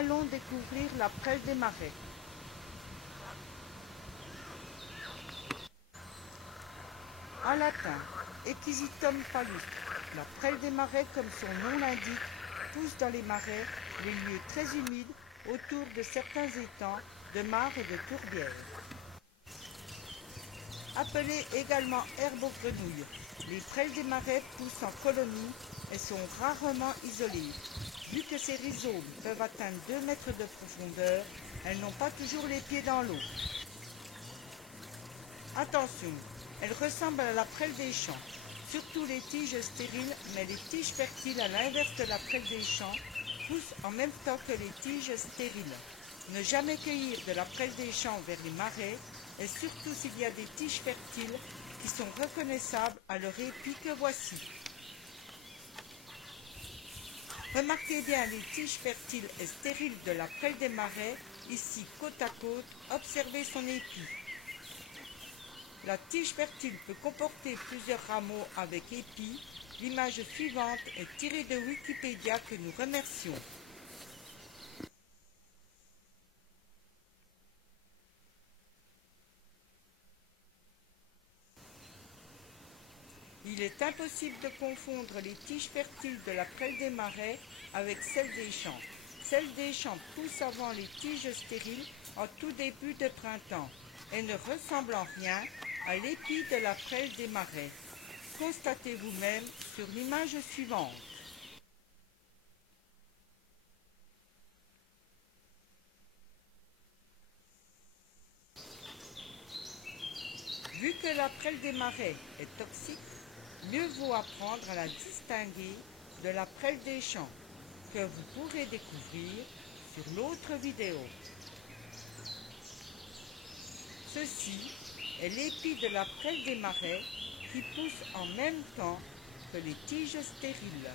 allons découvrir la prêle des marais. En latin, Equisitum palus. La prêle des marais, comme son nom l'indique, pousse dans les marais, les lieux très humides autour de certains étangs, de mares et de tourbières. Appelée également herbe aux grenouilles, les prêles des marais poussent en colonie et sont rarement isolées. Vu que ces rhizomes peuvent atteindre 2 mètres de profondeur, elles n'ont pas toujours les pieds dans l'eau. Attention, elles ressemblent à la prêle des champs, surtout les tiges stériles, mais les tiges fertiles, à l'inverse de la prêle des champs, poussent en même temps que les tiges stériles. Ne jamais cueillir de la prêle des champs vers les marais, et surtout s'il y a des tiges fertiles qui sont reconnaissables à leur épi que voici. Remarquez bien les tiges fertiles et stériles de la prêle des marais, ici côte à côte, observez son épi. La tige fertile peut comporter plusieurs rameaux avec épis. L'image suivante est tirée de Wikipédia que nous remercions. Il est impossible de confondre les tiges fertiles de la prêle des marais avec celles des champs. Celles des champs poussent avant les tiges stériles en tout début de printemps et ne ressemblent en rien à l'épi de la prêle des marais. Constatez vous-même sur l'image suivante. Vu que la prêle des marais est toxique, mieux vaut apprendre à la distinguer de la prêle des champs, que vous pourrez découvrir sur l'autre vidéo. Ceci est l'épi de la prêle des marais qui pousse en même temps que les tiges stériles.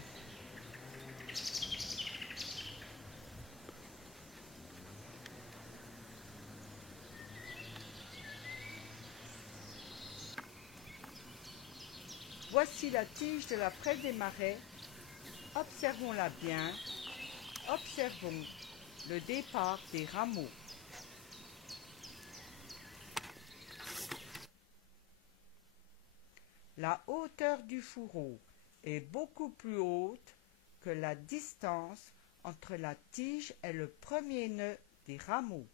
Voici la tige de la prêle des marais. Observons-la bien. Observons le départ des rameaux. La hauteur du fourreau est beaucoup plus haute que la distance entre la tige et le premier nœud des rameaux.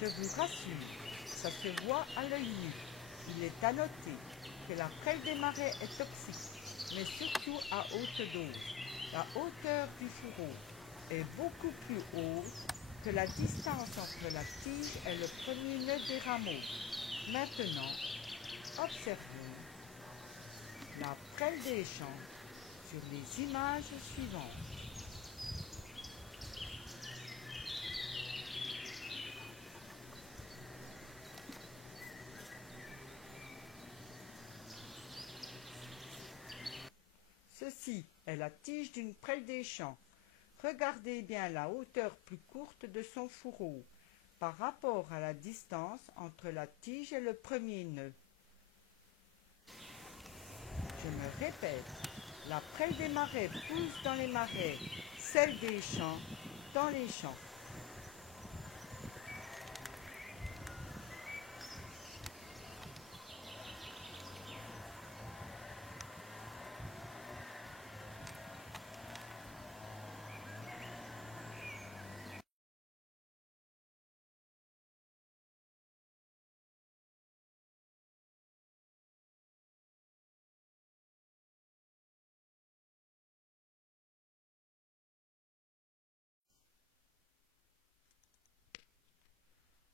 Je vous rassure, ça se voit à l'œil nu. Il est à noter que la prêle des marais est toxique, mais surtout à haute dose. La hauteur du fourreau est beaucoup plus haute que la distance entre la tige et le premier nœud des rameaux. Maintenant, observons la prêle des champs sur les images suivantes. Ceci est la tige d'une prêle des champs. Regardez bien la hauteur plus courte de son fourreau par rapport à la distance entre la tige et le premier nœud. Je me répète, la prêle des marais pousse dans les marais, celle des champs dans les champs.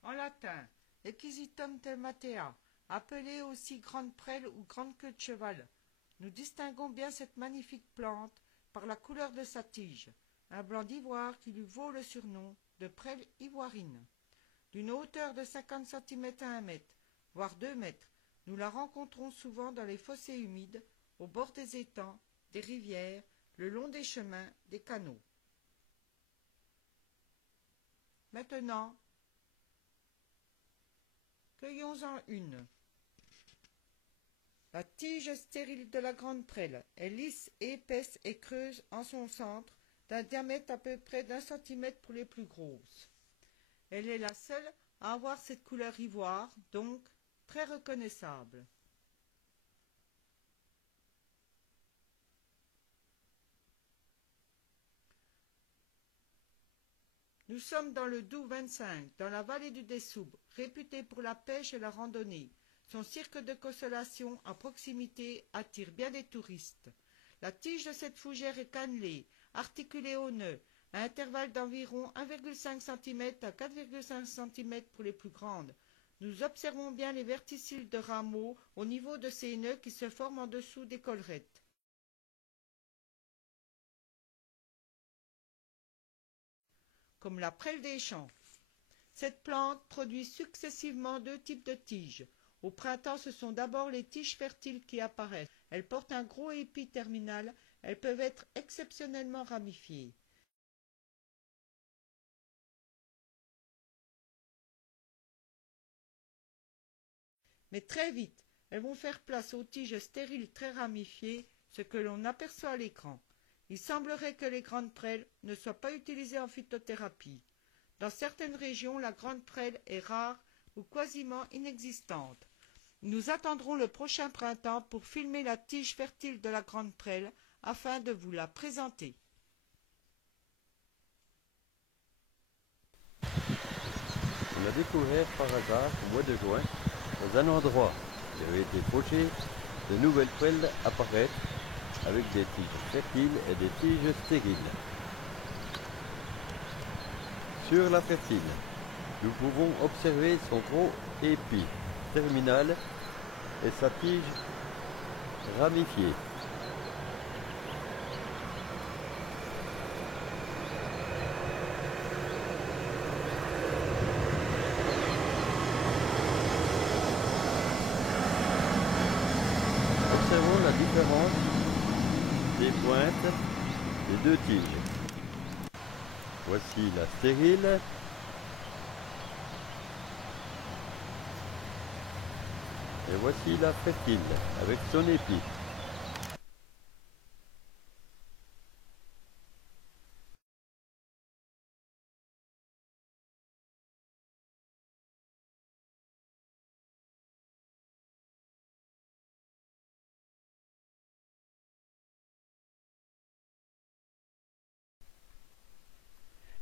En latin, Equisitum telmatea, appelée aussi grande prêle ou grande queue de cheval. Nous distinguons bien cette magnifique plante par la couleur de sa tige, un blanc d'ivoire qui lui vaut le surnom de prêle ivoirine. D'une hauteur de 50 cm à 1 mètre, voire 2 mètres, nous la rencontrons souvent dans les fossés humides, au bord des étangs, des rivières, le long des chemins, des canaux. Maintenant, cueillons-en une. La tige stérile de la grande prêle est lisse, épaisse et creuse en son centre, d'un diamètre à peu près d'1 cm pour les plus grosses. Elle est la seule à avoir cette couleur ivoire, donc très reconnaissable. Nous sommes dans le Doubs 25, dans la vallée du Dessoubre, réputée pour la pêche et la randonnée. Son cirque de consolation à proximité attire bien des touristes. La tige de cette fougère est cannelée, articulée au nœud, à intervalles d'environ 1,5 cm à 4,5 cm pour les plus grandes. Nous observons bien les verticilles de rameaux au niveau de ces nœuds qui se forment en dessous des collerettes. Comme la prêle des champs. Cette plante produit successivement deux types de tiges. Au printemps, ce sont d'abord les tiges fertiles qui apparaissent. Elles portent un gros épi terminal. Elles peuvent être exceptionnellement ramifiées. Mais très vite, elles vont faire place aux tiges stériles très ramifiées, ce que l'on aperçoit à l'écran. Il semblerait que les grandes prêles ne soient pas utilisées en phytothérapie. Dans certaines régions, la grande prêle est rare ou quasiment inexistante. Nous attendrons le prochain printemps pour filmer la tige fertile de la grande prêle afin de vous la présenter. On a découvert par hasard au mois de juin, dans un endroit qui avait été fauché, de nouvelles prêles apparaître avec des tiges fertiles et des tiges stériles. Sur la fertile, nous pouvons observer son gros épi terminal et sa tige ramifiée. Observons la différence des pointes des deux tiges. Voici la stérile. Et voici la fertile avec son épi.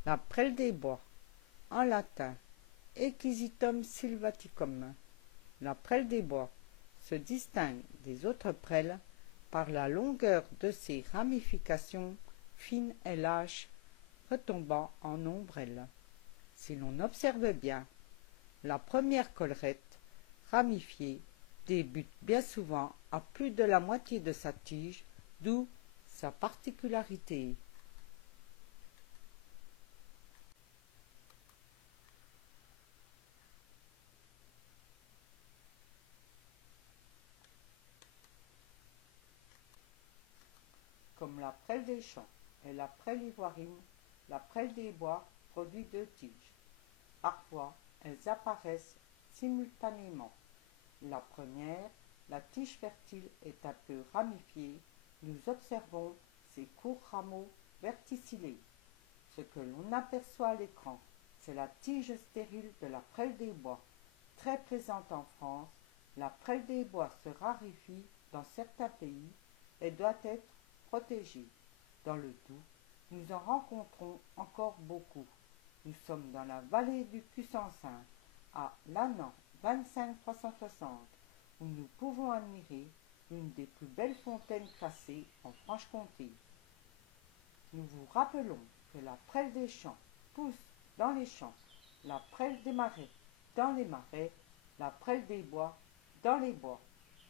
La prêle des bois, en latin, Equisitum sylvaticum. La prêle des bois se distingue des autres prêles par la longueur de ses ramifications fines et lâches, retombant en ombrelles. Si l'on observe bien, la première collerette, ramifiée, débute bien souvent à plus de la moitié de sa tige, d'où sa particularité. Comme la prêle des champs et la prêle ivoirine, la prêle des bois produit deux tiges. Parfois, elles apparaissent simultanément. La première, la tige fertile, est un peu ramifiée. Nous observons ses courts rameaux verticillés. Ce que l'on aperçoit à l'écran, c'est la tige stérile de la prêle des bois. Très présente en France, la prêle des bois se raréfie dans certains pays et doit être protégée. Dans le Doubs, nous en rencontrons encore beaucoup. Nous sommes dans la vallée du Cusansin, à Lannan 25360, où nous pouvons admirer l'une des plus belles fontaines classées en Franche-Comté. Nous vous rappelons que la prêle des champs pousse dans les champs, la prêle des marais dans les marais, la prêle des bois dans les bois.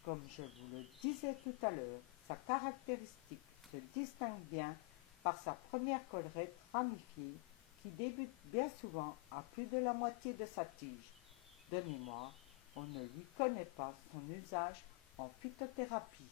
Comme je vous le disais tout à l'heure, sa caractéristique se distingue bien par sa première collerette ramifiée qui débute bien souvent à plus de la moitié de sa tige. De mémoire, on ne lui connaît pas son usage en phytothérapie.